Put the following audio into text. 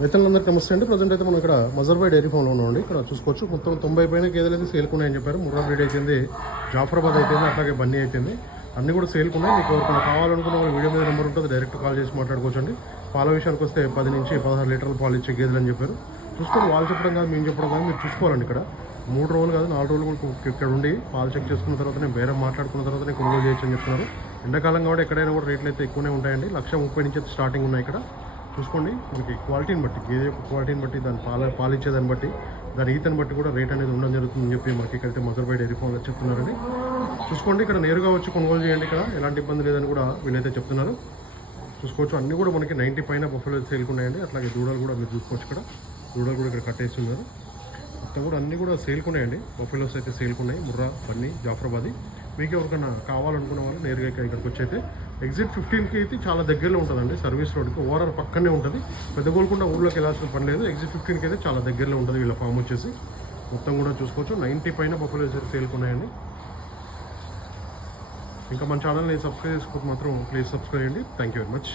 రైతులందరికీ నమస్తే అండి. ప్రజెంట్ అయితే మనం ఇక్కడ మజర్బాయ్ డైరీ ఫామ్లో ఉన్నామండి. ఇక్కడ చూసుకోవచ్చు మొత్తం 90 పైన గేదెలు అయితే సేల్కున్నాయని చెప్పారు. ముర్రా బ్రీడ్ అయిపోయింది, జాఫరాబాద్ అయిపోయింది, అట్లాగే బన్నీ అయిపోయింది. అన్నీ కూడా సేల్కున్నాయి. మీకు ఎవరికైనా కావాలనుకున్న వాళ్ళ వీడియో మీద నెంబర్ ఉంటుంది, డైరెక్ట్ కాల్ చేసి మాట్లాడుకోవచ్చు అండి. పాల విషయానికి వస్తే 10 నుంచి 16 లీటర్ల పాలు ఇచ్చే గేదెలు అని చెప్పారు. చూసుకొని వాళ్ళు చెప్పడం కాదు, మేము చెప్పడం కాదు, మీరు చూసుకోవాలండి. ఇక్కడ 3 రోజులు కాదు 4 రోజులు కూడా ఇక్కడ ఉండి పాలు చెక్ చేసుకున్న తర్వాత నేను బేరం మాట్లాడుకున్న తర్వాత కొనుగోలు చేయొచ్చు అని చెప్తున్నారు. ఎండాకాలం కాబట్టి ఎక్కడైనా కూడా రేట్లు అయితే ఎక్కువనే ఉంటాయండి. 1,30,000 నుంచి స్టార్టింగ్ ఉన్నాయి. ఇక్కడ చూసుకోండి, మనకి క్వాలిటీని బట్టి, గేదె యొక్క క్వాలిటీని బట్టి, దాని పాలిచ్చేదాన్ని బట్టి, దాని ఈతని బట్టి కూడా రేట్ అనేది ఉండడం జరుగుతుందని చెప్పి మనకి ఇక్కడైతే మజర్బాయ్ డైరీ ఫామ్లో చెప్తున్నారండి. చూసుకోండి, ఇక్కడ నేరుగా వచ్చి కొనుగోలు చేయండి. ఇక్కడ ఎలాంటి ఇబ్బంది లేదని కూడా వీళ్ళైతే చెప్తున్నారు. చూసుకోవచ్చు, అన్నీ కూడా మనకి 90 పైన బఫెలో సేల్కున్నాయండి. అట్లాగే దూడలు కూడా మీరు చూసుకోవచ్చు. ఇక్కడ దూడలు కూడా ఇక్కడ కట్టేసి ఉన్నారు. మొత్తం కూడా అన్నీ కూడా సేల్కున్నాయండి. బఫెలోస్ అయితే సేల్కున్నాయి. ముర్రా, బన్నీ, జాఫరాబాదీ. మీకు ఎవరికైనా కావాలనుకున్న వాళ్ళు నేరుగా ఇక్కడికి వచ్చి అయితే ఎగ్జిట్ 15కి అయితే చాలా దగ్గరలో ఉంటుందండి. సర్వీస్ రోడ్కి ఓవరాల్ పక్కనే ఉంటుంది. పెద్ద గోల్కొండ ఊళ్ళోకి వెళ్ళాల్సిన పని లేదు. ఎగ్జిట్ 15కి అయితే చాలా దగ్గరలో ఉంటుంది వీళ్ళ ఫామ్ వచ్చేసి. మొత్తం కూడా చూసుకోవచ్చు, 90 పైన బఫెలోస్ అయితే సేల్కున్నాయండి. ఇంకా మన ఛానల్ని సబ్స్క్రైబ్ చేసుకోకపోతే మాత్రం ప్లీజ్ సబ్స్క్రైబ్ చేయండి. Thank you very much.